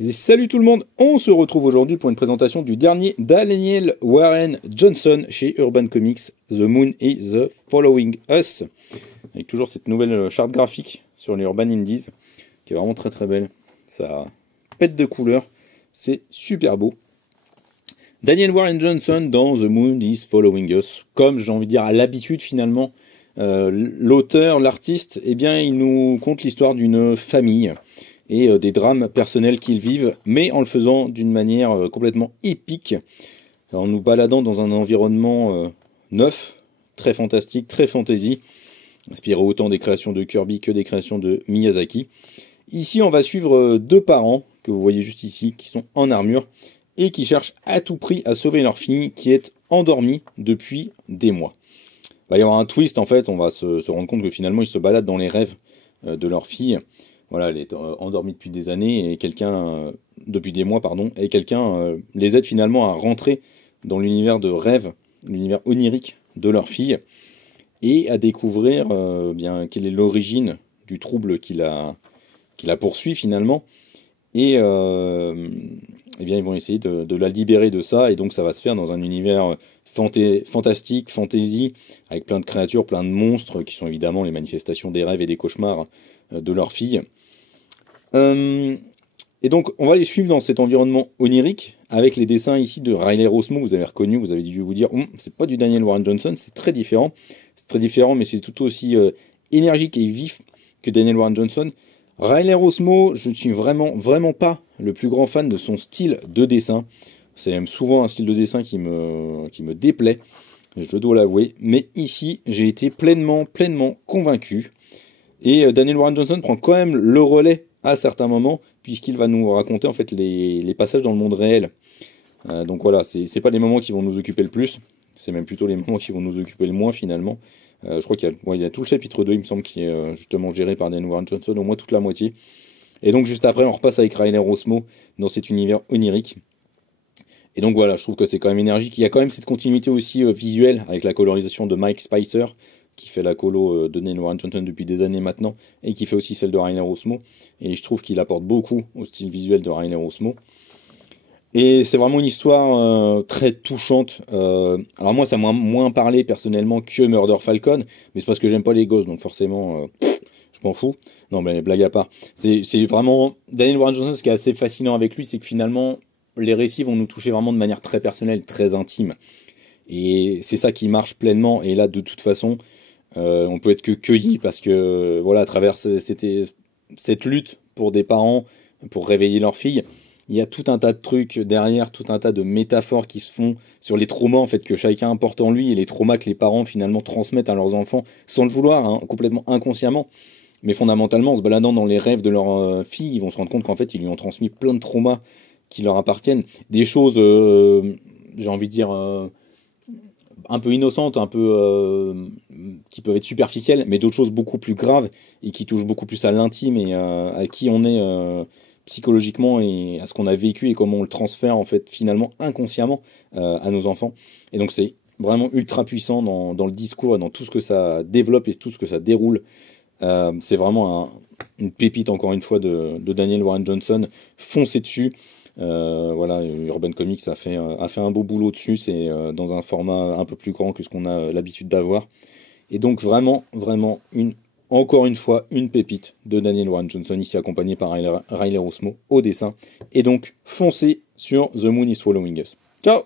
Et salut tout le monde, on se retrouve aujourd'hui pour une présentation du dernier Daniel Warren Johnson chez Urban Comics, The Moon is the Following Us, avec toujours cette nouvelle charte graphique sur les Urban Indies, qui est vraiment très très belle, ça pète de couleurs, c'est super beau. Daniel Warren Johnson dans The Moon is Following Us, comme j'ai envie de dire à l'habitude finalement, l'auteur, l'artiste, eh bien il nous conte l'histoire d'une famille, et des drames personnels qu'ils vivent, mais en le faisant d'une manière complètement épique, en nous baladant dans un environnement neuf, très fantastique, très fantasy, inspiré autant des créations de Kirby que des créations de Miyazaki. Ici, on va suivre deux parents, que vous voyez juste ici, qui sont en armure, et qui cherchent à tout prix à sauver leur fille, qui est endormie depuis des mois. Il va y avoir un twist, en fait, on va se rendre compte que finalement, ils se baladent dans les rêves de leur fille. Voilà, elle est endormie depuis des années et depuis des mois, pardon, et quelqu'un les aide finalement à rentrer dans l'univers de rêve, l'univers onirique de leur fille, et à découvrir bien quelle est l'origine du trouble qui la poursuit finalement, et eh bien ils vont essayer de la libérer de ça, et donc ça va se faire dans un univers fantastique, fantasy, avec plein de créatures, plein de monstres qui sont évidemment les manifestations des rêves et des cauchemars de leur fille. Et donc on va les suivre dans cet environnement onirique avec les dessins ici de Riley Rossmo. Vous avez reconnu, vous avez dû vous dire c'est pas du Daniel Warren Johnson, c'est très différent, mais c'est tout aussi énergique et vif que Daniel Warren Johnson. Riley Rossmo, je ne suis vraiment pas le plus grand fan de son style de dessin. C'est même souvent un style de dessin qui me déplaît, je dois l'avouer, mais ici j'ai été pleinement convaincu. Et Daniel Warren Johnson prend quand même le relais à certains moments, puisqu'il va nous raconter en fait les passages dans le monde réel. Donc voilà, c'est pas les moments qui vont nous occuper le plus, c'est même plutôt les moments qui vont nous occuper le moins finalement. Je crois qu'il y a tout le chapitre 2, il me semble, qui est justement géré par Daniel Warren Johnson, au moins toute la moitié. Et donc juste après, on repasse avec Riley Rossmo dans cet univers onirique. Et donc voilà, je trouve que c'est quand même énergique. Il y a quand même cette continuité aussi visuelle avec la colorisation de Mike Spicer, qui fait la colo de Daniel Warren Johnson depuis des années maintenant, et qui fait aussi celle de Riley Rossmo. Et je trouve qu'il apporte beaucoup au style visuel de Riley Rossmo. Et c'est vraiment une histoire très touchante. Alors moi, ça m'a moins parlé personnellement que Murder Falcon, mais c'est parce que j'aime pas les gosses, donc forcément, je m'en fous. Non, mais blague à part. C'est vraiment... Daniel Warren Johnson, ce qui est assez fascinant avec lui, c'est que finalement, les récits vont nous toucher vraiment de manière très personnelle, très intime. Et c'est ça qui marche pleinement. Et là, de toute façon... on peut être que cueilli parce que voilà, à travers cette lutte pour des parents, pour réveiller leur fille, il y a tout un tas de trucs derrière, tout un tas de métaphores qui se font sur les traumas en fait que chacun porte en lui et les traumas que les parents finalement transmettent à leurs enfants sans le vouloir, hein, complètement inconsciemment. Mais fondamentalement, en se baladant dans les rêves de leur fille, ils vont se rendre compte qu'en fait, ils lui ont transmis plein de traumas qui leur appartiennent. Des choses, j'ai envie de dire... un peu innocentes, un peu qui peuvent être superficielles, mais d'autres choses beaucoup plus graves et qui touchent beaucoup plus à l'intime et à qui on est psychologiquement et à ce qu'on a vécu et comment on le transfère en fait finalement inconsciemment à nos enfants. Et donc c'est vraiment ultra puissant dans le discours et dans tout ce que ça développe et tout ce que ça déroule. C'est vraiment une pépite encore une fois de Daniel Warren Johnson. Foncez dessus. Voilà, Urban Comics a fait un beau boulot dessus, c'est dans un format un peu plus grand que ce qu'on a l'habitude d'avoir. Et donc vraiment, encore une fois, une pépite de Daniel Warren Johnson, ici accompagné par Riley Rossmo au dessin. Et donc, foncez sur The Moon is Following Us. Ciao!